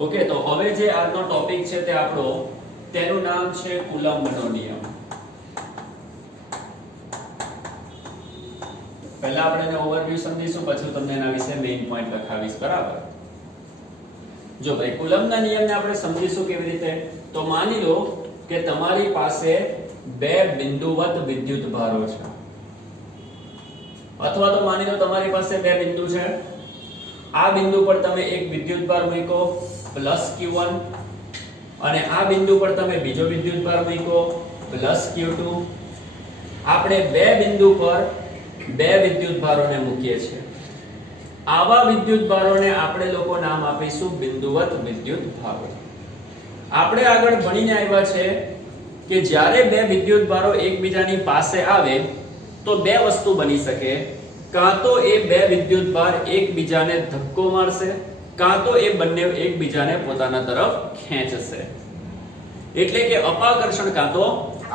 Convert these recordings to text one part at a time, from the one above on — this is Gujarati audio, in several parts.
ઓકે, તો હવે જે આજનો ટોપિક છે તે આપણો તેનું નામ છે કુલમ્બનો નિયમ. પહેલા આપણે એને ઓવરવ્યુ સમજીશું, પછી તમને એના વિશે મેઇન પોઈન્ટ લખાવીશ. બરાબર? જો ભાઈ, કુલમ્બના નિયમને આપણે સમજીશું કેવી રીતે? તો માની લો કે તમારી પાસે બે બિંદુવત વિદ્યુત ભારો છે, અથવા તો માની લો તમારી પાસે બે બિંદુ છે. આ બિંદુ પર તમે એક વિદ્યુત ભાર મૂક્યો +Q1 અને આ બિંદુ પર તમે બીજો વિદ્યુત ભાર મૂક્યો +Q2. આપણે બે બિંદુ પર બે વિદ્યુત ભારોને મૂકીએ છીએ. આવા વિદ્યુત ભારોને આપણે લોકો નામ આપીશું બિંદુવત વિદ્યુત ભારો. આપણે આગળ ભણીને આવ્યા છે કે જ્યારે બે વિદ્યુત ભારો એકબીજાની પાસે આવે તો બે વસ્તુ બની શકે. કાં તો એ બે વિદ્યુત ભાર એકબીજાને ધક્કો મારશે, કાં તો એ બંને એકબીજાને પોતાના તરફ ખેંચશે. એટલે કે અપાકર્ષણ કાં તો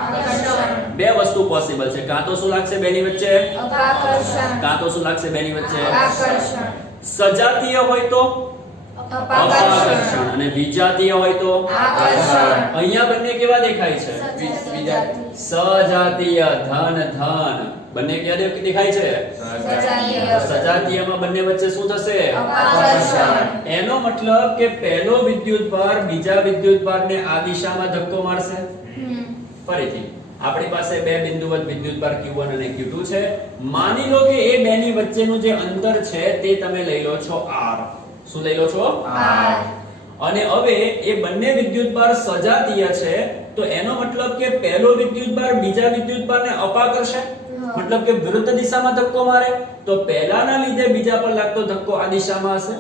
આકર્ષણ. બે વસ્તુ પોસિબલ છે. કાં તો શું લાગશે બેની વચ્ચે? અપાકર્ષણ. કાં તો શું લાગશે બેની વચ્ચે? આકર્ષણ. સજાતીય હોય તો અપાકર્ષણ અને વિજાતીય હોય તો આકર્ષણ. અહીંયા બંને કેવા દેખાય છે? સજાતીય. ધન ધન બંને કેવા દેખાય છે? સજાતીય. સજાતીયમાં બંને વચ્ચે શું થશે? અપાકર્ષણ. એનો મતલબ કે પહેલો વિદ્યુત ભાર બીજા વિદ્યુત ભારને આ દિશામાં ધક્કો મારશે. ફરીથી આપણી પાસે બે બિંદુવત વિદ્યુત ભાર Q1 અને Q2 છે. માની લો કે એ બેની વચ્ચેનું જે અંતર છે તે તમે લઈ લો છો R. શું લઈ લો છો? R. અને હવે એ બંને વિદ્યુત ભાર સજાતીય છે, તો એનો મતલબ કે પહેલો વિદ્યુત ભાર બીજા વિદ્યુત ભારને અપાકર્ષે, મતલબ કે વિરુદ્ધ દિશામાં ધક્કો મારે, તો પહેલાના લીધે બીજા પર લાગતો ધક્કો આ દિશામાં હશે.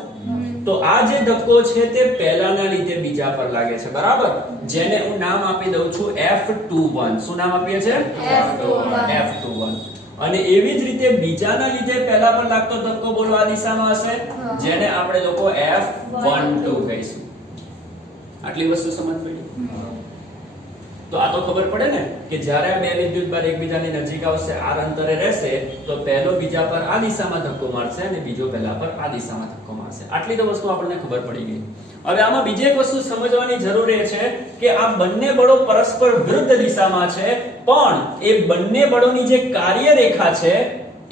તો આ જે ધક્કો છે તે પહેલાના લીધે બીજા પર લાગે છે. બરાબર? જેને હું નામ આપી દઉં છું F21. શું નામ આપીએ છે? F21. અને એવી જ રીતે બીજાના લીધે પહેલા પર લાગતો ધક્કો બોલો આ દિશામાં હશે, જેને આપણે લોકો F12 કહીશું. આટલી વસ્તુ સમજ પડી? તો આ તો ખબર પડે ને કે જ્યારે આ બે વિદ્યુત ભાર એકબીજાની નજીક આવશે, r અંતરે રહેશે, તો પહેલો બીજા પર આ દિશામાં ધક્કો મારશે અને બીજો પહેલા પર આ દિશામાં ધક્કો મારશે. આટલી તો વસ્તુ આપણને ખબર પડી ગઈ. હવે આમાં બીજી એક વસ્તુ સમજવાની જરૂર એ છે કે આ બંને બળો પરસ્પર વિરુદ્ધ દિશામાં છે, પણ એ બંને બળોની જે કાર્યરેખા છે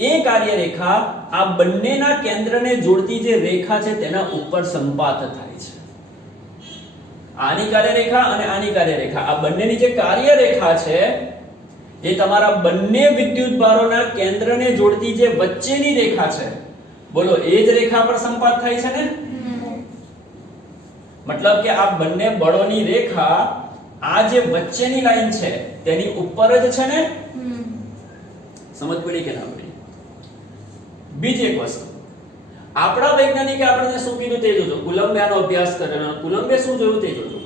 એ કાર્યરેખા આ બંનેના કેન્દ્રને જોડતી જે રેખા છે તેના ઉપર સંપાત થાય છે. આની કાર્યરેખા અને આની કાર્યરેખા, આ બંનેની જે કાર્યરેખા છે એ તમારા બંને વિદ્યુત ભારોના કેન્દ્રને જોડતી જે વચ્ચેની રેખા છે, બોલો એ જ રેખા પર સંપાત થાય છે ને? મતલબ કે આ બંને બળોની રેખા આ જે વચ્ચેની લાઈન છે તેની ઉપર જ છે ને? સમજ પડી કે ના પડી? બીજી એક વસ્તુ, આપણા વૈજ્ઞાનિકે આપણને શું કીધું તે જોજો. કુલમ્બે આનો અભ્યાસ કર્યો. કુલમ્બે શું જોયું તે જોજો.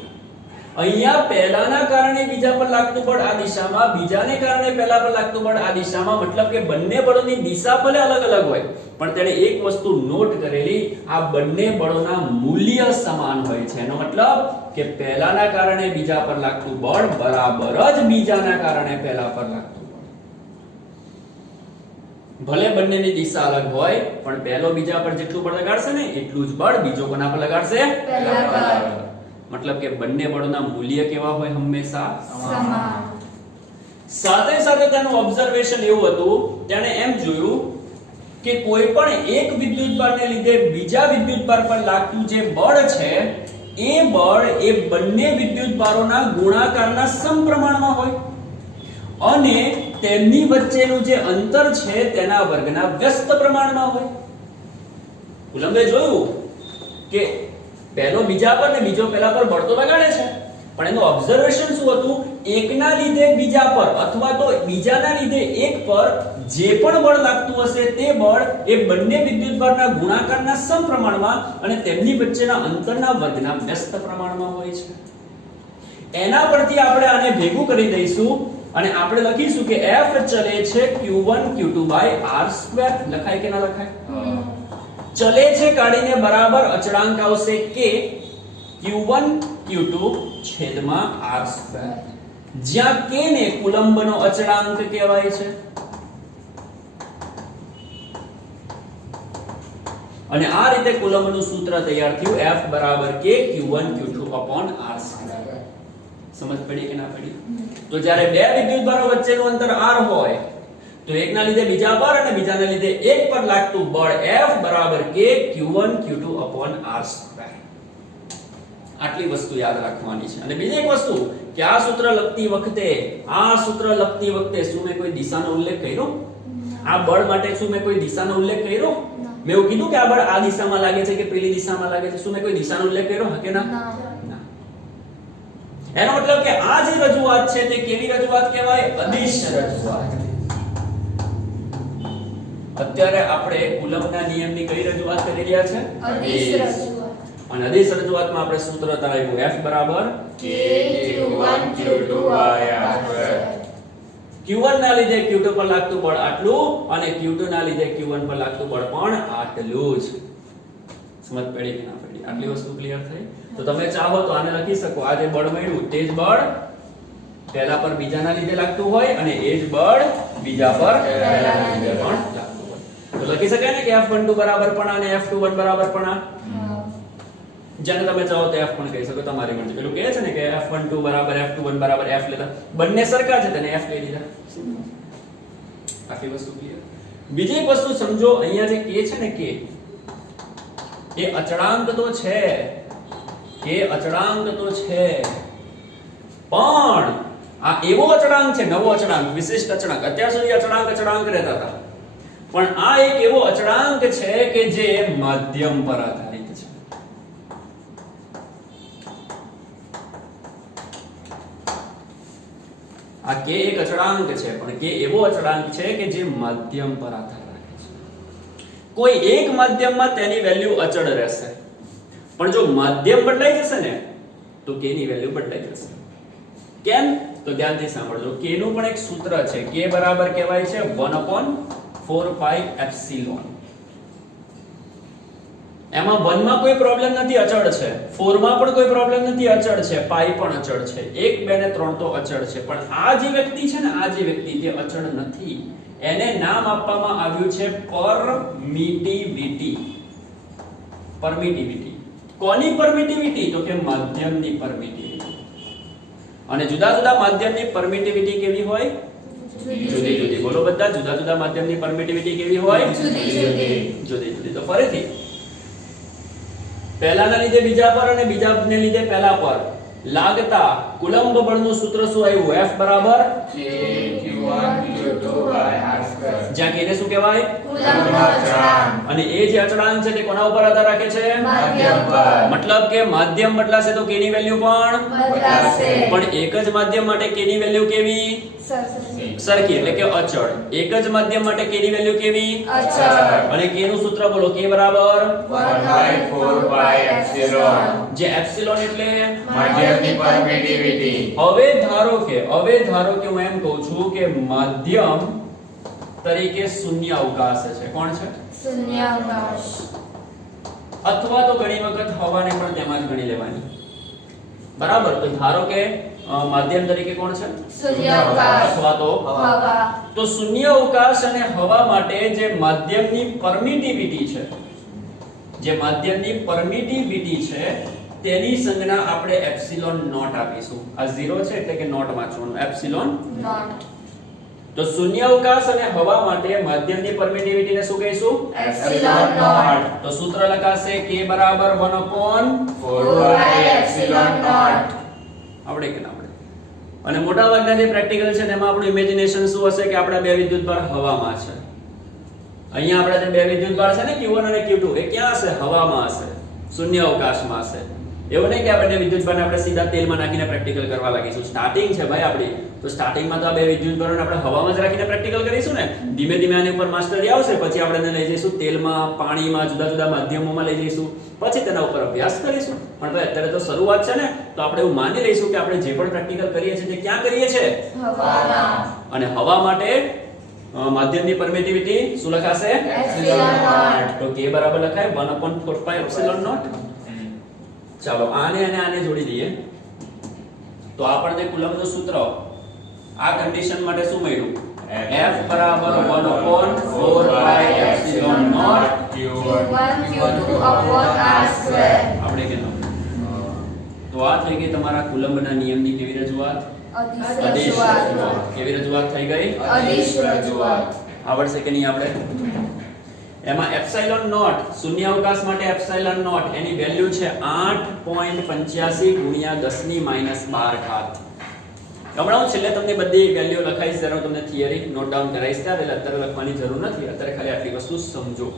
અહીંયા પહેલાના કારણે બીજા પર લાગતું બળ આ દિશામાં, બીજાને કારણે પહેલા પર લાગતું બળ આ દિશામાં. મતલબ કે બંને બળોની દિશા ભલે અલગ અલગ હોય, પણ તેણે એક વસ્તુ નોટ કરેલી, આ બંને બળોના મૂલ્ય સમાન હોય છે. એનો મતલબ કે પહેલાના કારણે બીજા પર લાગતું બળ બરાબર જ બીજાના કારણે પહેલા પર લાગતું. ભલે બંનેની દિશા અલગ હોય, પણ પહેલો બીજા પર જેટલું બળ લગાડશે ને એટલું જ બળ બીજો કોના પર લગાડશે? પહેલા પર. મતલબ કે બંને બળોના મૂલ્ય કેવા હોય? હંમેશા સમાન. સાથે સાથે તેનું ઓબ્ઝર્વેશન એવું હતું, તેણે એમ જોયું કે કોઈ પણ એક વિદ્યુત ભારને લીધે બીજા વિદ્યુત ભાર પર લાગતું જે બળ છે એ બળ એ બંને વિદ્યુત ભારોના ગુણાકારના સમપ્રમાણમાં હોય અને તેમની વચ્ચેનું જે અંતર છે તેના વર્ગના વ્યસ્ત પ્રમાણમાં હોય. કુલમ્બે જોયું કે પહેલો બીજા પર ને બીજો પહેલા પર બળ તો લગાડે છે, પણ એનું ઓબ્ઝર્વેશન શું હતું? એકના લીધે બીજા પર અથવા તો બીજાના લીધે એક પર જે પણ બળ લાગતું હશે તે બળ એ બંને વિદ્યુત ભારના ગુણાકારના સમપ્રમાણમાં અને તેમની વચ્ચેના અંતરના વર્ગના વ્યસ્ત પ્રમાણમાં હોય છે. એના પરથી આપણે આને ભેગું કરી દઈશું અને આપણે લખીશું કે F ચલે છે Q1 Q2/r². લખાય કે ના લખાય? ચલે છે કાઢીને બરાબર અચળાંક આવશે કે Q1 Q2 છેદમાં r², જ્યાં k ને કુલમ્બનો અચળાંક કહેવાય છે. અને આ રીતે કુલમ્બનું સૂત્ર તૈયાર થયું F બરાબર K Q1 Q2 upon R². સમજ પડી કે ના પડી? તો જ્યારે બે વિદ્યુતભારો વચ્ચેનું અંતર R હોય તો એકના લીધે બીજા પર અને બીજાના લીધે એક પર લાગતું બળ F બરાબર K Q1 Q2 upon R². આટલી વસ્તુ યાદ રાખવાની છે. અને બીજી એક વસ્તુ કે આ સૂત્ર લખતી વખતે શું મેં કોઈ દિશાનો ઉલ્લેખ કર્યો? આ બળ માટે શું મેં કોઈ દિશાનો ઉલ્લેખ કર્યો? મેં એવું કીધું કે આ બળ આ દિશામાં લાગે છે કે પેલી દિશામાં લાગે છે? શું મેં કોઈ દિશાનો ઉલ્લેખ કર્યો? હા કે ના? એનો મતલબ કે આ જે રજૂઆત છે તે કેવી રજૂઆત કહેવાય? અદિશ રજૂઆત. અત્યારે આપણે કુલમ્બના નિયમની કઈ રજૂઆત કરી રહ્યા છે? અદિશ રજૂઆત. અને અદિશ રજૂઆતમાં આપણે સૂત્ર તાર્યું F બરાબર K Q1 Q2 R². Q1 ના લીધે Q2 પર લાગતું બળ આટલું અને Q2 ના લીધે Q1 પર લાગતું બળ પણ આટલું જ. સમજ પડી કે ના પડી? આટલી વસ્તુ ક્લિયર થઈ? તો તમે ચાહો તો આને લખી શકો આ જે બળ મળ્યું તે જ બળ પહેલા પર બીજાના લીધે લાગતું હોય અને એ જ બળ બીજા પર પહેલાના લીધે પણ લાગતું હોય. તો લખી શકાય ને કે F12 બરાબર પણ અને F21 બરાબર પણ જેને તમે ચાહો તો F પણ કહી શકો તમારી મરજી. પેલું કહે છે ને કે F12 બરાબર F21 બરાબર F લેતા બંને સરખા છે તેને F કહી દીધા. આટલી વસ્તુ ક્લિયર. બીજી એક વસ્તુ સમજો અહીંયા જે K છે ને K એ અચળાંક તો છે પણ આ એવો અચળાંક છે નવો અચળાંક વિશિષ્ટ અચળાંક. અત્યાર સુધી અચળાંક રહેતા હતા પણ આ એક એવો અચળાંક છે કે જે માધ્યમ પર આધારિત છે. આ K એક અચળાંક છે પણ K એવો અચળાંક છે કે જે માધ્યમ પર આધાર રાખે છે. કોઈ એક માધ્યમમાં તેની વેલ્યુ અચળ રહેશે પણ જો માધ્યમ બદલાઈ જશે ને તો K ની વેલ્યુ બદલાઈ જશે. કેમ? તો ધ્યાનથી સાંભળજો. K નું પણ એક સૂત્ર છે. K બરાબર કહેવાય છે 1/4 pi એપ્સિલોન. એમાં 1 માં કોઈ પ્રોબ્લેમ નથી, અચળ છે. 4 માં પણ કોઈ પ્રોબ્લેમ નથી, અચળ છે. પાઈ પણ અચળ છે. 1 2 ને 3 તો અચળ છે પણ આ જે વ્યક્તિ છે ને આ જે વ્યક્તિ તે અચળ નથી. એને નામ આપવામાં આવ્યું છે પરમિટિવિટી. કોની પરમિટિવિટી? તો કે માધ્યમની પરમિટિવિટી. અને જુદા જુદા માધ્યમની પરમિટિવિટી કેવી હોય? જુદી જુદી. બોલો બધા, જુદા જુદા માધ્યમની પરમિટિવિટી કેવી હોય? જુદી જુદી. તો ફરીથી પહેલાના લીધે બીજા પર અને બીજાને લીધે પહેલા પર લાગતા કુલંબ બળનું સૂત્ર શું આવ્યું? F બરાબર K Q1 Q2 R². જ્યાં K ને શું કહેવાય? કુલંબનો અચળાંક. અને એ જે અચળાંક છે તે કોના ઉપર આધાર રાખે છે? માધ્યમ પર. મતલબ કે માધ્યમ બદલાશે તો K ની વેલ્યુ પણ બદલાશે. પણ એક જ માધ્યમ માટે K ની વેલ્યુ કેવી? સરખી એટલે કે અચળ. એક જ માધ્યમ માટે K ની વેલ્યુ કેવી? અચળ. અને K નું સૂત્ર બોલો. K બરાબર 1/4 pi એપ્સિલોન. જે એપ્સિલોન એટલે માધ્યમની પરમિટિવિટી. હવે ધારો કે હું એમ કહું છું કે માધ્યમ તરીકે શૂન્ય અવકાશ છે. કોણ છે? શૂન્યાવકાશ. અથવા તો ઘણી વખત હવાને પણ તેમાં જ ગણી લેવાની. બરાબર? તો ધારો કે માધ્યમ તરીકે કોણ છે? શૂન્યાવકાશ. અથવા તો હવા. તો શૂન્ય અવકાશ અને હવા માટે જે માધ્યમની પરમિટિવિટી છે તેની સંજ્ઞા આપણે એપ્સિલોન નોટ આપીશું. આ 0 છે એટલે કે નોટ વાંચવાનું. Epsilon naught. તો શૂન્ય અવકાશ અને હવા માટે માધ્યમની પરમિટિવિટીને શું કહીશું? Epsilon naught. તો સૂત્ર લખાશે K બરાબર 1/4 pi એપ્સિલોન નોટ. આપણે કે ના આપણે? અને મોટાભાગના જે પ્રેક્ટિકલ છે ને એમાં આપણું ઇમેજિનેશન શું હશે કે આપણા બે વિદ્યુતભાર હવામાં છે. અહીંયા આપણા જે બે વિદ્યુતભાર છે ને Q1 અને Q2 એ ક્યાં હશે? હવામાં હશે, શૂન્ય અવકાશમાં હશે. એવું નહીં કે આપણે વિદ્યુતભારને આપણે સીધા તેલમાં નાખીને પ્રેક્ટિકલ કરવા લાગીશું. સ્ટાર્ટિંગ છે ભાઈ આપણી, તો સ્ટાર્ટિંગમાં તો આ બે વિદ્યુતભારોને આપણે હવામાં જ રાખીને પ્રેક્ટિકલ કરીશું ને. ધીમે ધીમે આની ઉપર માસ્ટરી આવશે, પછી આપણે એને લઈ જઈશું તેલમાં, પાણીમાં, જુદા જુદા માધ્યમોમાં લઈ જઈશું, પછી તેના ઉપર અભ્યાસ કરીશું. પણ ભાઈ અત્યારે તો શરૂઆત છે ને, તો આપણે એવું માની લઈશું કે આપણે જે પણ પ્રેક્ટિકલ કરીએ છીએ તે ક્યાં કરીએ છીએ? હવામાં. અને હવા માટે માધ્યમની પરમિટિવિટી શું લખાશે? Epsilon naught. તો K બરાબર લખાય 1/4 pi એપ્સિલોન નોટ. ચાલો આને અને આને જોડી દઈએ તો આપણને કુલમ્બનું સૂત્ર આ કન્ડિશન માટે શું મળ્યું? F બરાબર 1/4 pi epsilon naught Q Q1 Q2 upon R square. આપણે કેટલો તો આ થઈ ગઈ તમારા કુલંબના નિયમની કેવી રજૂઆત અદિશ રજૂઆત કેવી રજૂઆત થઈ ગઈ અદિશ રજૂઆત. આવડશે કે નહીં આવડે એમાં એપ્સિલોન નોટ શૂન્યાવકાશ માટે એપ્સિલોન નોટ એની વેલ્યુ છે 8.85 ગુણ્યા 10 ની -12 ઘાત. હમણાં હું છેલ્લે તમને બધી વેલ્યુ લખાઈશ ત્યારે હું તમને થિયરી નોટ ડાઉન કરાઈશ ત્યારે એટલે અત્યારે લખવાની જરૂર નથી. અત્યારે ખાલી આટલી વસ્તુ સમજો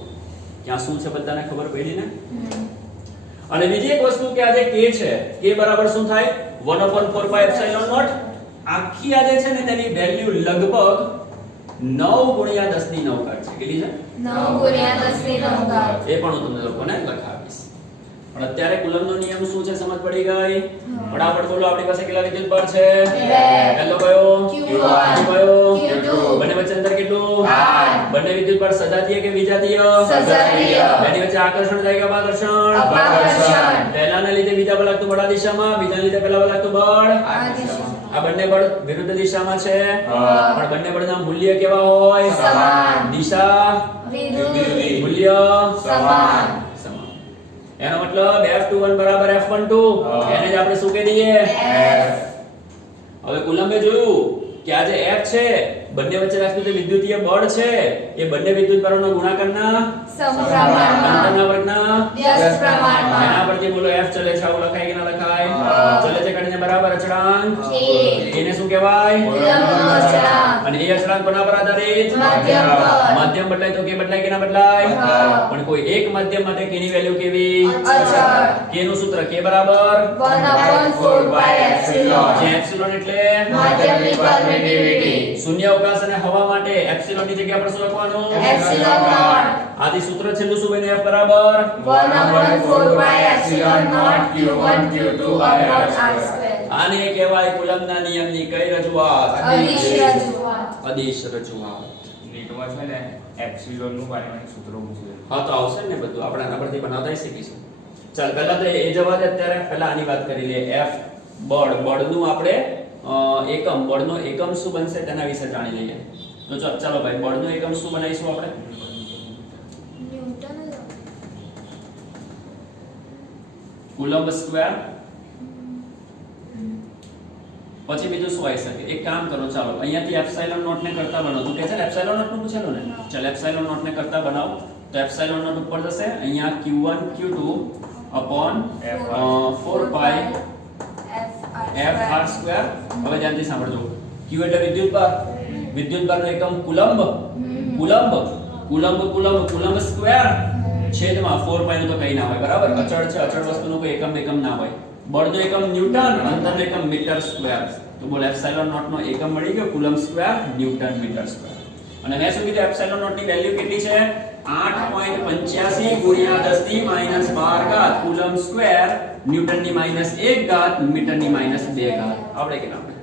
ક્યાં શું છે બધાને ખબર પડી ને. અને બીજી એક વસ્તુ કે આ જે k છે k બરાબર શું થાય 1/4 પાઈ એપ્સિલોન નોટ. આખી આ જે છે ને તેની વેલ્યુ લગભગ 9 ગુણ્યા 10 ની 9 ઘાત છે. કેટલી છે 9 ગુણ્યા 10 ની 9 ઘાત. એ પણ હું તમને લોકોને લખાવીશ. પણ અત્યારે કુલમનો નિયમ શું છે સમજ પડી ગઈ? ફટાફટ બોલો આપણી પાસે કેટલા વિદ્યુત ભાર છે? પહેલો કયો? Q1. કયો? Q2. બંને વચ્ચે અંતર કેટલું? R. બંને વિદ્યુત ભાર સજાતીય કે વિજાતીય? સજાતીય. બેની વચ્ચે આકર્ષણ થાય કે અપાકર્ષણ? અપાકર્ષણ. પહેલાને લીધે બીજા પર લાગતું બળ આ દિશામાં, બીજાને લીધે પહેલા પર લાગતું બળ આ દિશામાં. આ બંને બળ વિરુદ્ધ દિશામાં છે. હા. પણ બંને બળના મૂલ્ય કેવા હોય? સમાન. દિશા વિરુદ્ધ. મૂલ્ય સમાન. સમાન. એનો મતલબ F21 બરાબર F12 એને જ આપણે શું કહી દઈએ? F. હવે કુલંબે જોયું કે આ જે F છે બંને વચ્ચે લાગતું જે વિદ્યુતીય બળ છે એ બંને વિદ્યુત ભારોનો ગુણાકારના સમપ્રમાણમાં. અંતરના વર્ગના વ્યસ્ત પ્રમાણમાં. એના પરથી બોલો F ચલે છે આવું લખાય કે ના લખાય? હા. ચલે છે કાઢીને બરાબર અચળાંક A. એને શું કહેવાય? કુલંબનો અચળાંક. અને એ અચળાંક કોના પર આધારિત? માધ્યમ પર. માધ્યમ બદલાય તો કે બદલાય કે ના બદલાય? હા. પણ કોઈ એક માધ્યમ માટે k ની વેલ્યુ કેવી? અચળ. k નું સૂત્ર k બરાબર 1/4 પાઈ એપ્સિલોન. જે એપ્સિલોન એટલે માધ્યમની પરમિટિવિટી. શૂન્ય અવકાશ અને હવા માટે એપ્સિલોન ની જગ્યા પર શું લખવાનું? Epsilon naught. આથી સૂત્ર છેલ્લું શું બને? F બરાબર 1/4 pi epsilon naught Q1 Q2 upon R square. આને કહેવાય કુલંબના નિયમની કઈ રજૂઆત? અદિશ રજૂઆત. અદિશ રજૂઆત. નીટમાં છે ને એપ્સિલોન નું પારિમાણિક સૂત્ર પૂછ્યું. હા તો આવશે ને બધું આપણે આના પરથી બનાવતા શીખીશું. ચાલ પહેલા તો એ જવા દે અત્યારે પહેલા આની વાત કરી લઈએ. F બળનું આપણે એકમ બળનો એકમ શું બનશે તેના વિશે જાણી લઈએ. તો ચાલો ભાઈ બળનો એકમ શું બનાવીશું આપણે? Coulomb square. પછી બીજું શું આવી શકે? એક કામ કરો ચાલો અહીંયાથી એપ્સિલોન નોટ ને કરતા બનાવો. તું કહે છે ને એપ્સિલોન નોટ નું પૂછેલું ને? ચાલ એપ્સિલોન નોટ ને કરતા બનાવો. તો એપ્સિલોન નોટ ઉપર જશે અહીંયા Q1 Q2 upon 4 pi F r square. હવે ધ્યાનથી સાંભળજો. Q એટલે વિદ્યુત ભારનો એકમ કુલંબ. કુલંબ સ્ક્વેર છેદમાં 4 પાઈ નું તો કઈ ના હોય બરાબર. અચળ છે, અચળ વસ્તુનું કોઈ એકમ ના હોય. બળનો એકમ ન્યૂટન, અંતરનો એકમ મીટર સ્ક્વેર. તો બોલ એપ્સિલોન નોટ નો એકમ મળી ગયો coulomb square newton metre square. અને મેં શું કીધું એપ્સિલોન નોટ ની વેલ્યુ કેટલી છે? 8.85 ગુણ્યા 10 ની -12 ઘાત કુલંબ સ્ક્વેર ન્યૂટન ની -1 ઘાત મીટર ની -2 ઘાત. આવડે કે ના આવડે?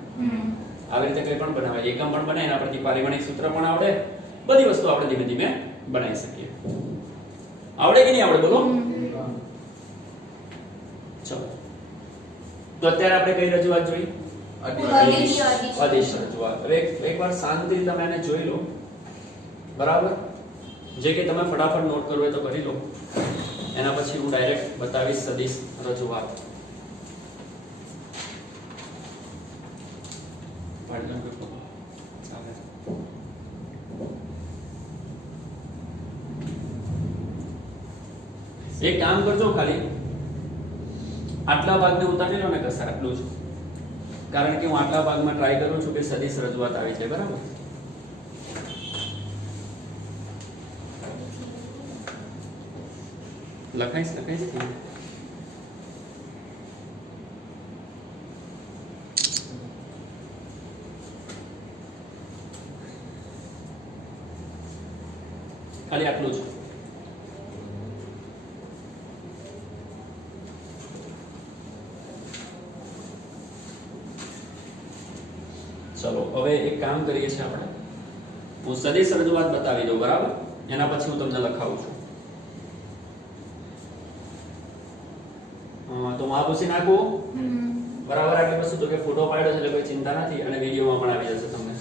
આવી રીતે કંઈ પણ બનાવાય. એકમ પણ બનાય એના પરથી પારિમાણિક સૂત્ર પણ આવડે. બધી વસ્તુ આપણે ધીમે ધીમે બનાવી શકીએ. આવડે કે નહીં આવડે બોલો? ચલો તો અત્યારે આપણે કઈ રજૂઆત જોઈ? અદિશ રજૂઆત. હવે એકવાર શાંતિથી તમે આને જોઈ લો બરાબર. જે કે તમે ફટાફટ નોટ કરવું હોય તો કરી લો. એના પછી હું ડાયરેક્ટ બતાવીશ સદિશ રજૂઆત. એક કામ કરજો ખાલી આટલા ભાગને ઉતારી લો ને કસર આટલું જ. કારણ કે હું આટલા ભાગમાં ટ્રાય કરું છું કે સદિશ રજૂઆત આવી છે બરાબર. લખાઈશ ખાલી આટલું જ. ચલો હવે એક કામ કરીએ છીએ આપણે. હું સદિશ રજૂઆત બતાવી દઉં બરાબર. એના પછી હું તમને લખાવું છું. તો હું આ પૂછી નાખું બરાબર. આટલી વસ્તુ તો કે ફોટો પાડ્યો છે એટલે કોઈ ચિંતા નથી અને વિડીયોમાં પણ આવી જશે તમને.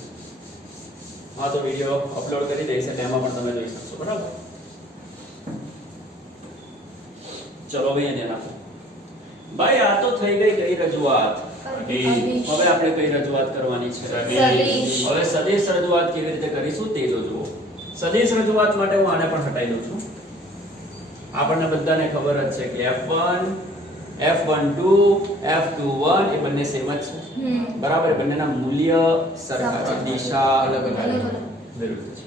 હા તો વિડીયો અપલોડ કરી દઈશ એટલે એમાં પણ તમે જોઈ શકશો બરાબર. ચલો ભાઈ એને રાખો ભાઈ આ તો થઈ ગઈ કઈ રજૂઆત અદિશ. હવે આપણે કઈ રજૂઆત કરવાની છે સદિશ. હવે સદિશ રજૂઆત કેવી રીતે કરીશું તે જો જુઓ સદિશ રજૂઆત માટે હું આને પણ હટાઈ દઉં છું આપણને બધાને ખબર જ છે કે F1 F12 F21 એ બંને સેમ જ છે બરાબર બંનેના મૂલ્ય સરખા છે દિશા અલગ અલગ વિરુદ્ધ છે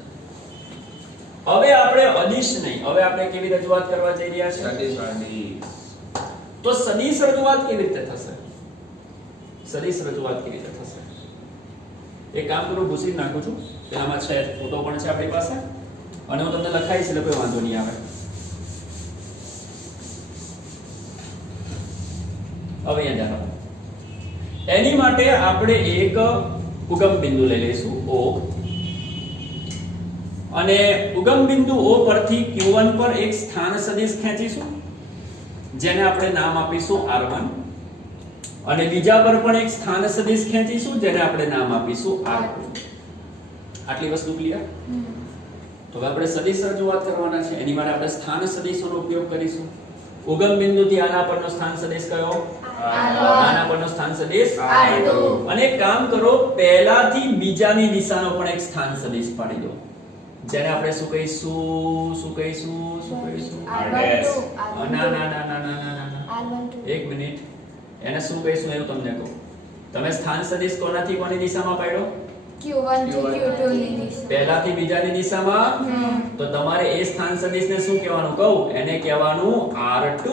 હવે આપણે અદિશ નહીં હવે આપણે કેવી રજૂઆત કરવા જઈ રહ્યા છે તો સદિશ રજૂઆત કેવી રીતે થશે સદિશ રજૂઆત કેવી રીતે થશે એક કામ કરું ભૂસી નાખું છું તેનામાં છે ફોટો પણ છે આપણી પાસે અને હું તમને લખાઈશ એટલે કોઈ વાંધો નહીં આવે હવે અહીંયા જાણો એની માટે આપણે એક ઉગમ બિંદુ લઈ લઈશું O અને ઉગમ બિંદુ O પરથી Q1 પર એક સ્થાન સદિશ ખેંચીશું જેને આપણે નામ આપીશું R1 અને બીજા પર પણ એક સ્થાન સદિશ ખેંચીશું જેને આપણે નામ આપીશું R2 આટલી વસ્તુ ક્લિયર તો હવે આપણે સદિશ રજૂઆત કરવાના છે એની માટે આપણે સ્થાન સદિશોનો ઉપયોગ કરીશું ઉગમ બિંદુથી આના પરનો સ્થાન સદિશ કયો આના પરનો સ્થાન સદિશ R2 અને એક કામ કરો પહેલાથી બીજાની દિશાનો પણ એક સ્થાન સદિશ પાડી દો જેને આપણે શું કહીશું ના એક મિનિટ એને શું કહીશું એવું તમને કહું તમે સ્થાન સદિશ કોનાથી કોની દિશામાં પાડ્યો Q1 થી Q2 ની દિશા પહેલાથી બીજાની દિશામાં તો તમારે એ સ્થાન સદિશને શું કહેવાનું કહું એને કહેવાનું R2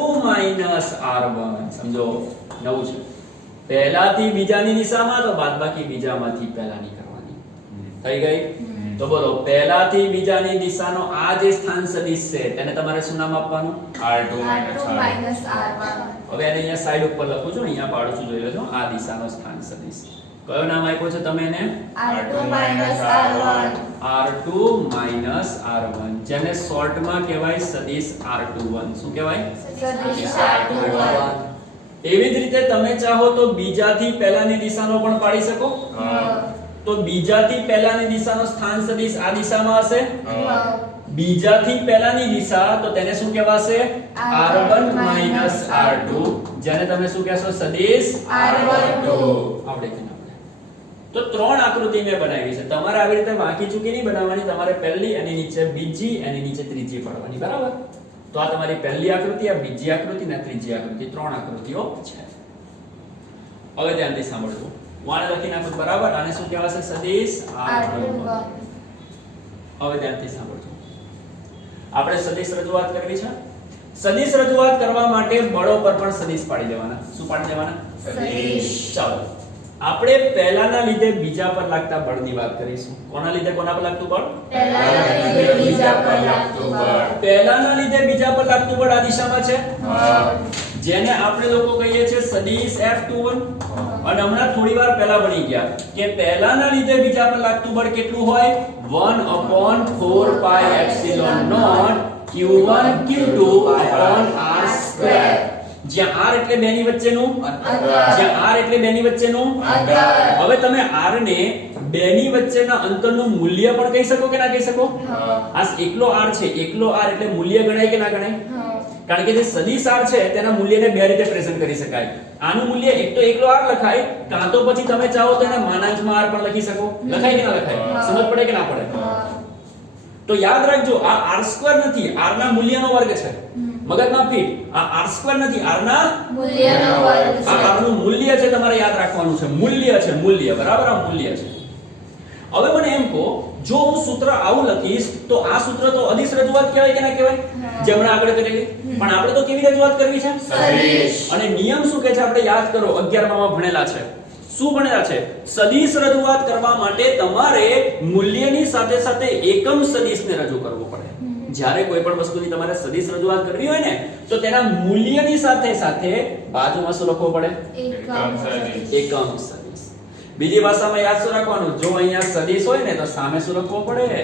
R1 સમજો નવું છે પહેલાથી બીજાની દિશામાં તો બાદબાકી બીજામાંથી પહેલાની કરવાની થઈ ગઈ તો બોલો પહેલાથી બીજાની દિશાનો આ જે સ્થાન સદિશ છે તેને તમારે શું નામ આપવાનું R2 R2 minus R1 હવે એને અહીંયા સાઈડ ઉપર લખું છું અહીંયા પાડું છું જોઈ લેજો આ દિશાનો સ્થાન સદિશ કયો નામ આપ્યો છે તમે એને R2 minus R1 R2 R1 જેને શોર્ટમાં કહેવાય સદિશ R21 શું કહેવાય સદિશ R21 એવી જ રીતે તમે ચાહો તો બીજાથી પહેલાની દિશાનો પણ પાડી શકો તો બીજાથી પહેલાની દિશાનો સ્થાન સદિશ આ દિશામાં હશે બીજાથી પહેલાની દિશા તો તેને શું કહેવાશે R1 R2 જેને તમે શું કહેશો સદિશ R12 આવડે કે ના તો ત્રણ આકૃતિ મેં બનાવી છે તમારે આવી રીતે વાંકી ચૂકી નહીં બનાવવાની તમારે પહેલી એની નીચે બીજી એની નીચે ત્રીજી પાડવાની બરાબર તો આ તમારી પહેલી આકૃતિ આ બીજી આકૃતિ અને ત્રીજી આકૃતિ ત્રણ આકૃતિઓ છે હવે ધ્યાનથી સાંભળજો હું આને લખી નાખું બરાબર આને શું કહેવાશે સદિશ R21 હવે ધ્યાનથી સાંભળજો આપણે સદિશ રજૂઆત કરવી છે સદિશ રજૂઆત કરવા માટે બળો પર પણ સદિશ પાડી દેવાના શું પાડી દેવાના સદિશ ચાલો આપણે પહેલાના લીધે બીજા પર લાગતા બળની વાત કરીશું કોના લીધે કોના પર લાગતું બળ પહેલાના લીધે બીજા પર લાગતું બળ પહેલાના લીધે બીજા પર લાગતું બળ આ દિશામાં છે જેને આપણે લોકો કહીએ છીએ સદિશ F21 અને હમણાં થોડીવાર પહેલા બની ગયા કે પહેલાના લીધે બીજા પર લાગતું બળ કેટલું હોય 1/4 pi epsilon naught q1 q2 upon r square જ્યાં r એટલે બેની વચ્ચેનું જ્યાં r એટલે બેની વચ્ચેનું હવે તમે r ને બેની વચ્ચેના અંતરનું મૂલ્ય પણ કહી શકો કે ના કહી શકો આ એકલો r છે એકલો r એટલે મૂલ્ય ગણાય કે ના ગણાય કારણ કે જે સદિશ r છે તેના મૂલ્યને બે રીતે પ્રેઝન્ટ કરી શકાય આનું મૂલ્ય એક તો એકલો r લખાય કાં તો પછી તમે ચાહો તો એને માનાંકમાં r પણ લખી શકો લખાય કે ના લખાય સમજ પડે કે ના પડે તો યાદ રાખજો આ r² નથી r ના મૂલ્યનો વર્ગ છે મગજમાં ફીટ આ r² નથી r ના મૂલ્યનો વર્ગ છે આ r નું મૂલ્ય છે તમારે યાદ રાખવાનું છે મૂલ્ય છે મૂલ્ય બરાબર આ મૂલ્ય છે હવે મને એમ કહો જો હું સૂત્ર આવું લખીશ તો આ સૂત્ર તો અદિશ રજૂઆત કહેવાય કે ના કહેવાય જે હમણાં આગળ કરેલી પણ આપણે તો કેવી રજૂઆત કરવી છે સદિશ અને નિયમ શું કહે છે આપણે યાદ કરો 11 માં ભણેલા છે શું ભણેલા છે સદિશ રજૂઆત કરવા માટે તમારે મૂલ્યની સાથે સાથે એકમ સદિશને રજૂ કરવો પડે જ્યારે કોઈ પણ વસ્તુની તમારે સદિશ રજૂઆત કરવી હોય ને તો તેના મૂલ્યની સાથે સાથે બાજુમાં શું લખવો પડે એકમ સદિશ બીજી ભાષામાં યાદ શું રાખવાનું જો અહીંયા સદિશ હોય ને તો સામે શું લખવો પડે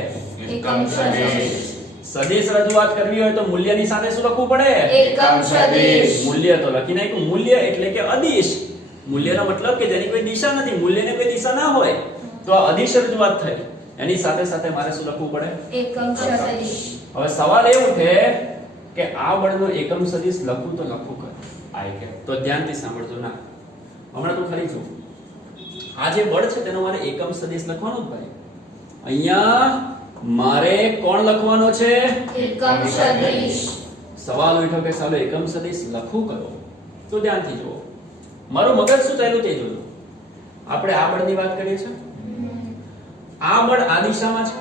એકમ સદિશ સદિશ રજૂઆત કરવી હોય તો મૂલ્યની સાથે શું લખવું પડે એકમ સદિશ મૂલ્ય તો લખી નાખ્યું મૂલ્ય એટલે કે અદિશ મૂલ્યનો મતલબ કે જેની કોઈ દિશા નથી મૂલ્યને કોઈ દિશા ના હોય તો આ અદિશ રજૂઆત થઈ એની સાથે સાથે મારે શું લખવું પડે એકમ સદિશ હવે સવાલ એ ઉઠે કે આ બળનો એકમ સદિશ લખું તો લખું કર આઈ કે તો ધ્યાનથી સાંભળજો ના હમણાં તું ખાલી જો આ જે બળ છે તેનો મારે એકમ સદિશ લખવાનો જ ભાઈ અહીંયા મારે કોણ લખવાનો છે એકમ સદિશ સવાલ ઉઠ્યો કે ચાલો એકમ સદિશ લખું કરો તો ધ્યાનથી જુઓ મારું મગજ શું ચાલ્યું તે જોજો આપણે આ બળની વાત કરીએ છીએ આ બળ આ દિશામાં છે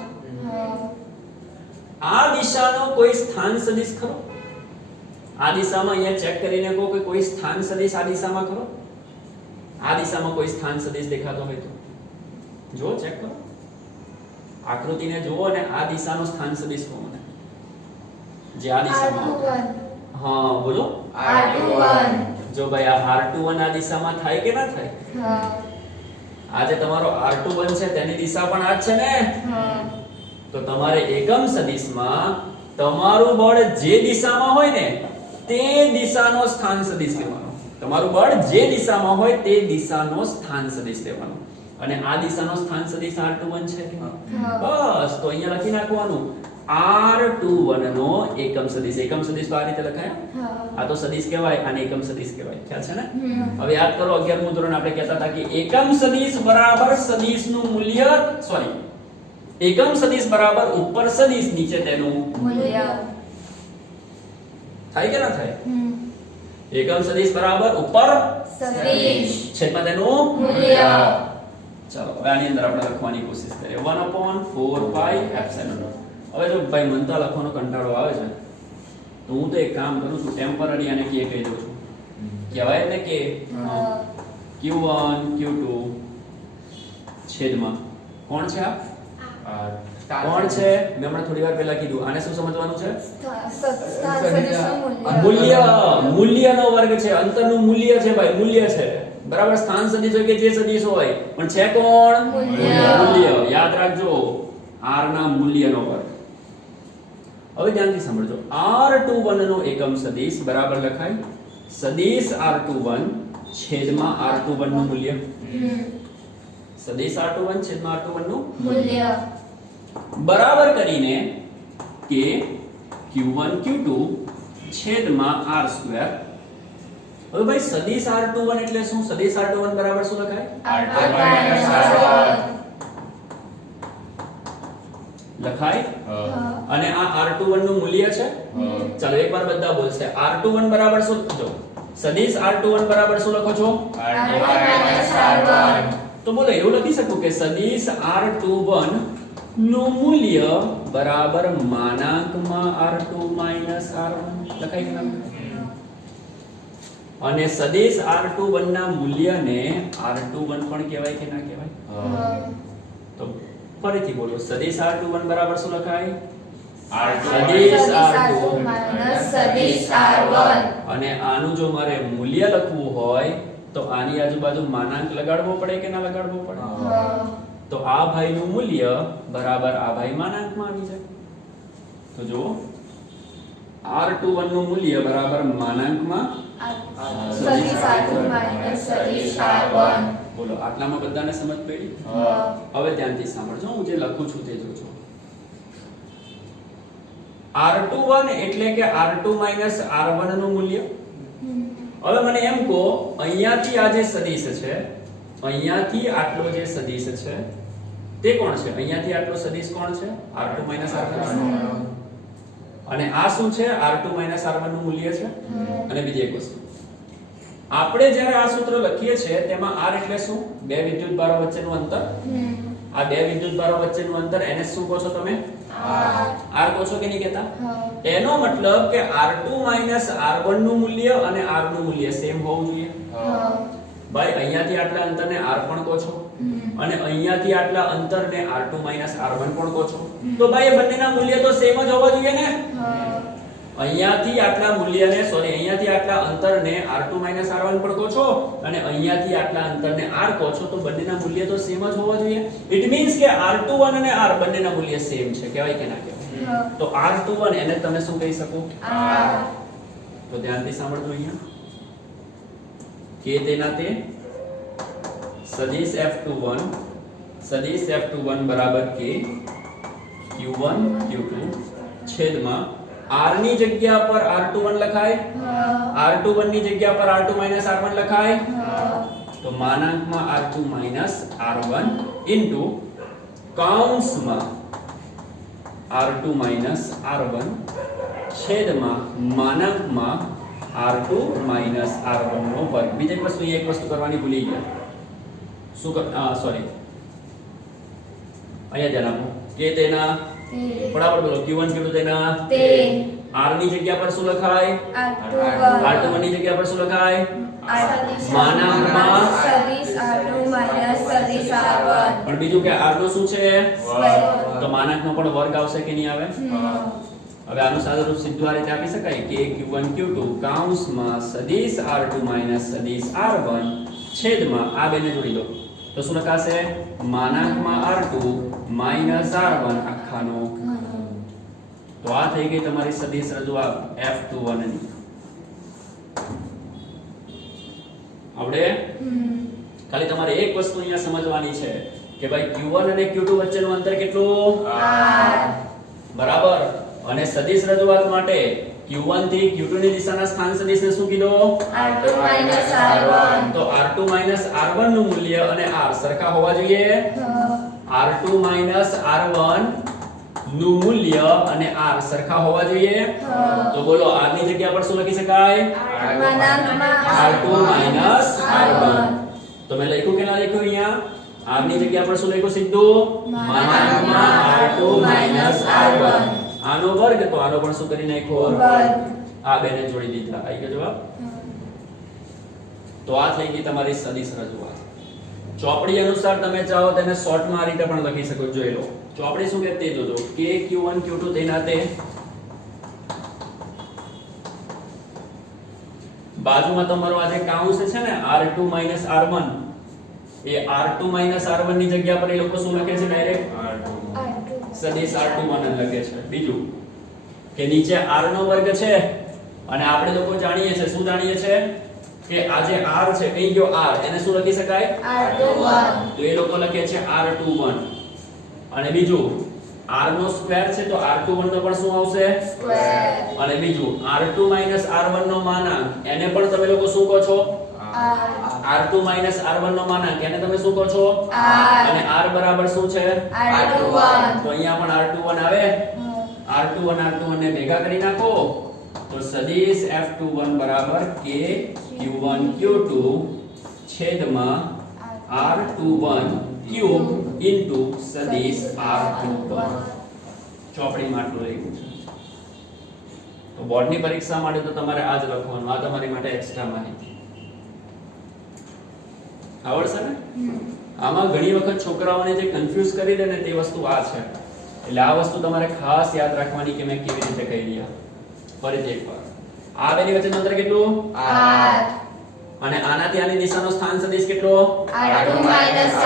આ દિશાનો કોઈ સ્થાન સદિશ ખરો આ દિશામાં અહીંયા ચેક કરીને કહો કે કોઈ સ્થાન સદિશ આ દિશામાં ખરો આ દિશામાં કોઈ સ્થાન સદિશ દેખાતો હોય તો જો ચેક કરો આકૃતિને જુઓ અને આ દિશાનો સ્થાન સદિશ કહો મને જે આ દિશામાં હા બોલો R21 જો ભાઈ આ R21 આ દિશામાં થાય કે ના થાય આ જે તમારો R21 છે તેની દિશા પણ આ જ છે ને તો તમારે એકમ સદિશમાં તમારું બળ જે દિશામાં હોય ને તે દિશાનો સ્થાન સદિશ લેવાનો તમારું બળ જે દિશામાં હોય તે દિશાનો સ્થાન સદિશ લેવાનો અને આ દિશાનો સ્થાન સદિશ R21 છે બસ તો અહીંયા લખી નાખવાનું R21 નો એકમ સદિશ તો આ રીતે લખાય આ તો સદિશ કહેવાય આને એકમ સદિશ કહેવાય ખ્યાલ છે ને હવે યાદ કરો 11મું ધોરણ આપણે કહેતા હતા કે એકમ સદિશ બરાબર સદિશનું મૂલ્ય સોરી એકમ સદિશ બરાબર ઉપર સદિશ નીચે તેનું મૂલ્ય થાય કે ના થાય એકમ સદિશ બરાબર ઉપર સદિશ છેદમાં તેનું મૂલ્ય ચાલો હવે આની અંદર આપણે લખવાની કોશિશ કરીએ 1/4 પાઈ એપ્સિલોન હવે જો ભાઈ મનતા લખવાનો કંટાળો આવે છે તો હું તો એક કામ કરું છું ટેમ્પરરી આને કે કહી દઉં છું કહેવાય ને કે q1 q2 છેદમાં કોણ છે આ કોણ છે મેં હમણાં થોડી વાર પહેલા કીધું આને શું સમજવાનું છે મૂલ્યનો વર્ગ છે અંતરનું મૂલ્ય છે ભાઈ મૂલ્ય છે બરાબર સ્થાન સદિશ હોય કે જે સદિશ હોય પણ છે કોણ મૂલ્ય યાદ રાખજો r ના મૂલ્યનો વર્ગ હવે ધ્યાનથી સાંભળજો r21 નો એકમ સદિશ બરાબર લખાય સદિશ r21 છેદમાં r21 નું મૂલ્ય સદિશ r21 છેદમાં r21 નું મૂલ્ય બરાબર કરીને કે q1 q2 છેદમાં r2 હવે ભાઈ સદિશ r21 એટલે શું સદિશ r21 બરાબર શું લખાય લખાય અને આ r21 નું મૂલ્ય છે ચાલો એકવાર બધા બોલશે r21 બરાબર શું જો સદિશ r21 બરાબર શું લખો છો તો બોલો એવું લખી શકું કે સદિશ r21 નું મૂલ્ય બરાબર માનાંકમાં r2 r1 લખાય કે ના અને સદિશ r21 ના મૂલ્યને r21 પણ કહેવાય કે ના કહેવાય તો ફરીથી બોલો સદિશ r21 બરાબર શું લખાય સદિશ r2 સદિશ r1 અને આનું જો મારે મૂલ્ય લખવું હોય તો આની આજુબાજુ માનાંક લગાડવો પડે કે ના લગાડવો પડે તો આ ભાઈનું મૂલ્ય બરાબર આ ભાઈ માનાંકમાં આવી જાય તો જો r21 નું મૂલ્ય બરાબર માનાંકમાં સદિશ r2 સદિશ r1 બોલો આટલામાં બધાને સમજ પડી હવે ધ્યાનથી સાંભળજો હું જે લખું છું તે જોજો r21 એટલે કે r2 r1 નું મૂલ્ય હવે મને એમ કહો અહીંયાથી આ જે સદિશ છે અહીંયાથી આટલો જે સદિશ છે તે કોણ છે અહીંયાથી આટલો સદિશ કોણ છે r2 r1 અને આ શું છે r2 r1 નું મૂલ્ય છે અને બીજી એક વસ્તુ આપણે જ્યારે આ સૂત્ર લખીએ છીએ તેમાં r એટલે શું બે વિદ્યુતભારો વચ્ચેનું અંતર આ બે વિદ્યુતભારો વચ્ચેનું અંતર એને શું કહો છો તમે r કહો છો કે નહીં કહેતા એનો મતલબ કે r2 r1 નું મૂલ્ય અને r નું મૂલ્ય સેમ હોવું જોઈએ ભાઈ અહીંયાથી આટલા અંતરને r પણ કહો છો અને અહીંયાથી આટલા અંતરને r2 r1 પણ કહો છો તો ભાઈ એ બંનેના મૂલ્ય તો સેમ જ હોવા જોઈએ ને અહીંયાથી આટલા મૂલ્યને અહીંયાથી આટલા અંતરને r2 r1 પણ કહો છો અને અહીંયાથી આટલા અંતરને r કહો છો તો બંનેના મૂલ્ય તો સેમ જ હોવા જોઈએ ઇટ મીન્સ કે r21 અને r બંનેના મૂલ્ય સેમ છે કહેવાય કે ના કહેવાય તો r21 એને તમે શું કહી શકો તો ધ્યાનથી સાંભળજો અહીંયા કે તેના તે સદિશ f21 બરાબર કે q1 q2 છેદમાં r ની જગ્યા પર r21 લખાય, r21 ની જગ્યા પર r2 r1 લખાય, તો માનાંકમાં r2 r1 ઇન્ટુ કૌંસમાં r2 r1 છેદમાં માનાંકમાં r2 r1 નો વર્ગ. બીજી એક વસ્તુ, એક વસ્તુ કરવાની ભૂલી ગયા. શું સોરી, અહીંયા ધ્યાન આપો કે તેના બરાબર બોલો q1 q2 તેના r ની જગ્યા પર શું લખાય, r21 ની જગ્યા પર શું લખાય, માનાંકમાં પણ બીજું કે r નો શું છે, તો માનાંકનો પણ વર્ગ આવશે કે નહીં આવે. હવે આનું સાદું રૂપ સીધું આ રીતે આપી શકાય કે q1 q2 કૌંસમાં સદિશ r2 સદિશ r1 છેદમાં આ બેને જોડી દો તો શું લખાશે, માનાંકમાં r2 r1 આખાનો. તો આ થઈ ગઈ તમારી સદિશ રજૂઆત f21 ની. આપણે ખાલી તમારે એક વસ્તુ અહીંયા સમજવાની છે કે ભાઈ q1 અને q2 વચ્ચેનું અંતર કેટલું, બરાબર. અને સદિશ રજૂઆત માટે q1 થી q2 ની દિશાના સ્થાન સદિશને શું કીધો, r2 r1. તો r2 r1 નું મૂલ્ય અને r સરખા હોવા જોઈએ. r2 r1 નું મૂલ્ય અને r સરખા હોવા જોઈએ. તો બોલો r ની જગ્યા પર શું લખી શકાય, r2 r1. તો મેં લખ્યું કે ના લખ્યું અહીંયા, r ની જગ્યા પર શું લખ્યું સીધું, માનાંકમાં r2 r1. આનો વર્ગ, તો આનો પણ શું કરી નાખ્યો, આ બેને જોડી દીધા. આવી ગયો જવાબ. તો આ થઈ ગઈ તમારી સદિશ રજૂઆત. ચોપડી અનુસાર તમે ચાહો તેને શોર્ટમાં આ રીતે પણ લખી શકો. જોઈ લો ચોપડી શું કહે તે જોજો કે q1 q2 તેના તે બાજુમાં તમારો આ જે કૌંસ છે ને r2 r1, એ r2 r1 ની જગ્યા પર એ લોકો શું લખે છે, ડાયરેક્ટ સદિશ r21 લખે છે. બીજું કે નીચે r નો વર્ગ છે અને આપણે લોકો જાણીએ છે, શું જાણીએ છે કે આ જે r છે, કઈ ગયો r, એને શું લખી શકાય, r21. તો એ લોકો લખે છે r21. અને બીજું r નો સ્ક્વેર છે તો r21 નો પણ શું આવશે, સ્ક્વેર. અને બીજું r2 r1 નો માનાંક, એને પણ તમે લોકો શું કહો છો, r2 r1 નો માનાંક, એને તમે શું કહો છો, r. અને r બરાબર શું છે, r21. તો અહીંયા પણ r21 આવે. r21 ને ભેગા કરી નાખો તો સદિશ f21 બરાબર k q1 q2 છેદમાં r21 ક્યુબ ઇન્ટુ સદિશ r21. ચોપડીમાં આટલું લખ્યું છે. તો બોર્ડની પરીક્ષા માટે તો તમારે આ જ લખવાનું. આ તમારી માટે એક્સ્ટ્રા માહિતી આવડશે ને. આમાં ઘણી વખત છોકરાઓને જે કન્ફ્યુઝ કરી દે ને તે વસ્તુ આ છે. એટલે આ વસ્તુ તમારે ખાસ યાદ રાખવાની કે મેં કેવી રીતે કહી રહ્યા. ફરીથી એકવાર આ બેની વચ્ચેનું અંતર કેટલું, r. અને આનાથી આની દિશાનો સ્થાન સદિશ કેટલો, r2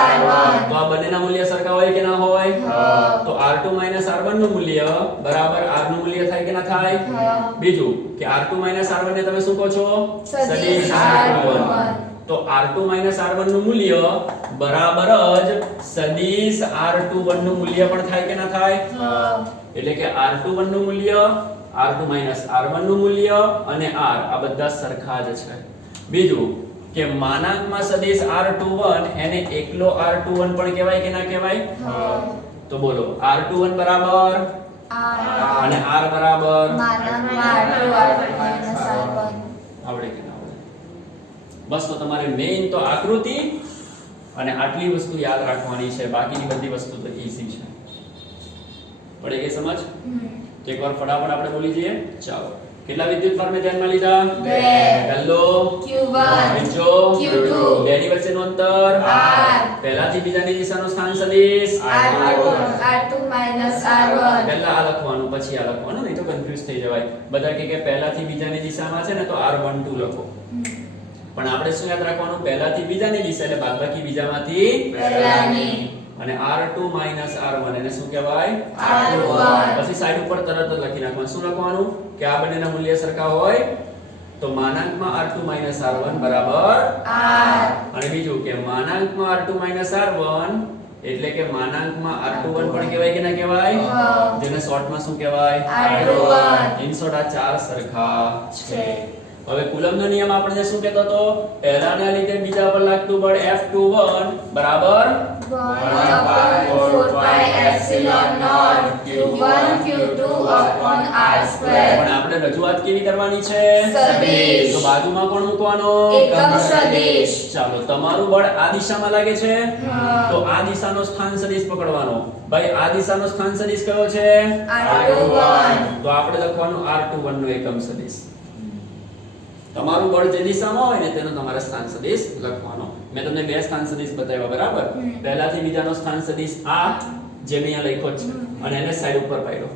r1. તો આ બંનેના મૂલ્ય સરખા હોય કે ના હોય, તો r2 r1 નું મૂલ્ય બરાબર r નું મૂલ્ય થાય કે ના થાય. બીજું કે r2 r1 ને તમે શું કહો છો, સદિશ r21. તો r2 r1 નું મૂલ્ય બરાબર જ સદિશ r21 નું મૂલ્ય પણ થાય કે ના થાય. એટલે કે r21 નું મૂલ્ય, r2 r1 નું મૂલ્ય અને r આ બધા સરખા જ છે. બીજું કે માનાંકમાં સદિશ r21 એને એકલો r21 પણ કહેવાય કે ના કહેવાય. તો બોલો r21 બરાબર r. અને r બરાબર માનાંકમાં r2 r1. આવડે કે ના આવડે. બસ તો તમારે મેઈન તો આકૃતિ અને આટલી વસ્તુ યાદ રાખવાની છે. બાકીની બધી વસ્તુ તો ઈઝી છે. પડે કે સમજ? તો એકવાર ફટાફટ આપણે બોલી જઈએ. ચાલો કેટલા વિદ્યુતભાર મેં ધ્યાનમાં લીધા, પહેલો q1 બીજો q2 બેની વચ્ચેનું અંતર r. પહેલાથી બીજાની દિશાનું સ્થાન સદિશ r2 r1. પહેલા આ લખવાનું પછી આ લખવાનું, નહીં તો કન્ફ્યુઝ થઈ જવાય. બધા કે પહેલાથી બીજાની દિશામાં છે ને તો r12 લખો. પણ આપણે શું યાદ રાખવાનું, પહેલાથી બીજાની દિશા એટલે બાદબાકી બીજામાંથી પહેલાની. અને r2 r1 એને શું કહેવાય, r21. પછી સાઈડ ઉપર તરત જ લખી નાખવાનું. શું લખવાનું કે આ બંનેના મૂલ્ય સરખા હોય તો માનાંકમાં r2 r1 બરાબર r. અને બીજું કે માનાંકમાં r2 r1 એટલે કે માનાંકમાં r21 પણ કહેવાય કે ના કહેવાય? હા. જેને શોર્ટમાં શું કહેવાય? R21. ઇન શોર્ટ આ ચાર સરખા છે. હવે કુલમનો નિયમ આપણને શું કહેતો હતો? પહેલાના લીધે બીજા પર લાગતું બળ F21 બરાબર 1/4 pi epsilon naught Q1 Q2 upon R square. પણ આપણે રજૂઆત કેવી કરવાની છે? સદિશ. તો બાજુમાં કોણ મૂકવાનો? એકમ સદિશ. ચાલો, તમારું બળ આ દિશામાં લાગે છે, હા. તો આ દિશાનો સ્થાન સદિશ પકડવાનો. ભાઈ આ દિશાનો સ્થાન સદિશ કયો છે? R21. તો આપણે લખવાનું R21 નો એકમ સદિશ. તમારું બળ જે દિશામાં હોય ને તેનો તમારે સ્થાન સદિશ લખવાનો. મેં તમને બે સ્થાન સદિશ બતાવ્યા બરાબર. પહેલાથી બીજાનો સ્થાન સદિશ આ જે મેં અહીંયા લખ્યો છે અને એને સાઈડ ઉપર પાડ્યો.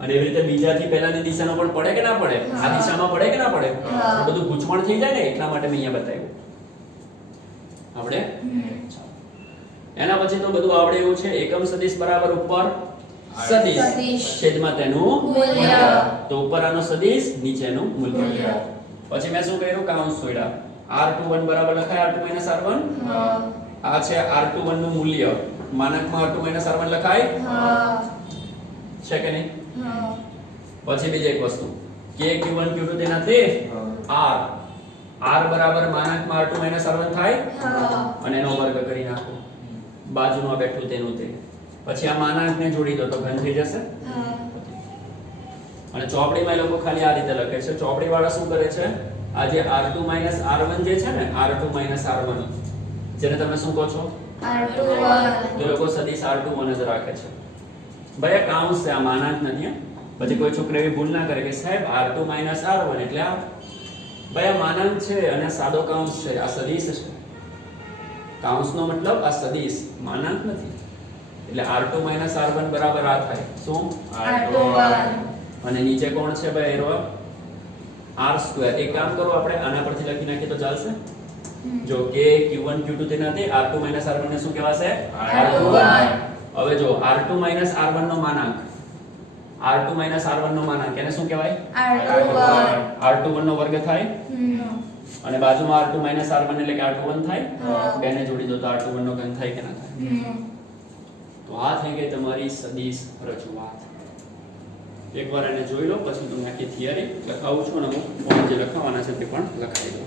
અને એવી રીતે બીજાથી પહેલાની દિશાનો પણ પડે કે ના પડે? આ દિશામાં પડે કે ના પડે? હા. તો બધું ગૂંચવણ થઈ જાય ને એટલા માટે મેં અહીંયા બતાવ્યું. આપણે એના પછી તો બધું આવડે એવું છે. એકમ સદિશ બરાબર ઉપર સદિશ સદિશ. છેદમાં તેનું મૂલ્ય. તો ઉપર આનો સદિશ નીચેનું મૂલ્ય. મૂલ્ય. પછી મેં શું કર્યું? કાઉન્સ છોડ્યા. r21 બરાબર લખાય r2 r1. હા. આ છે r21 નું મૂલ્ય. માનાંકમાં r2 r1 લખાય હા. છે કે નહીં? હા. પછી બીજી એક વસ્તુ k q1 q2 તેના તે r બરાબર માનાંકમાં r2 r1 થાય હા. અને એનો વર્ગ કરી નાખો. બાજુમાં બેઠું તેનું તે. પછી આ માનાંકને જોડી દો તો ઘન થઈ જશે. હા. અને ચોપડીમાં એ લોકો ખાલી આ રીતે લખે છે. ચોપડી વાળા શું કરે છે? આ જે r2 r1 જે છે ને r2 r1 જેને તમે શું કહો છો? R21. એ લોકો સદિશ r21 જ રાખે છે. ભાઈ આ કાઉન્સ છે, આ માનાંક નથી હે. પછી કોઈ છોકરો એવી ભૂલ ના કરે કે સાહેબ r2 r1 એટલે આ ભાઈ આ માનાંક છે અને આ સાદો કાઉન્સ છે, આ સદિશ છે. કાઉન્સનો મતલબ આ સદિશ, માનાંક નથી. એટલે r2 r1 બરાબર આ થાય. શું? R21. અને નીચે કોણ છે ભાઈ? Arrow r square. એક કામ કરો, આપણે આના પરથી લખી નાખીએ તો ચાલશે. જો કે q1 q2 તેના તે r2 r1 ને શું કહેવાશે? R21. હવે જો r2 r1 નો માનાંક, r2 r1 નો માનાંક એને શું કહેવાય? R21. r21 નો વર્ગ થાય અને બાજુમાં r2 r1 એટલે કે r21 થાય. હા. બેને જોડી દો તો r21 નો ઘન થાય કે ના થાય? તો આ થઈ ગઈ તમારી સદિશ રજૂઆત. એકવાર એને જોઈ લો, પછી તમને આખી થિયરી લખાવું છું અને અમુક પોઈન્ટ જે લખાવાના છે તે પણ લખાવી દો.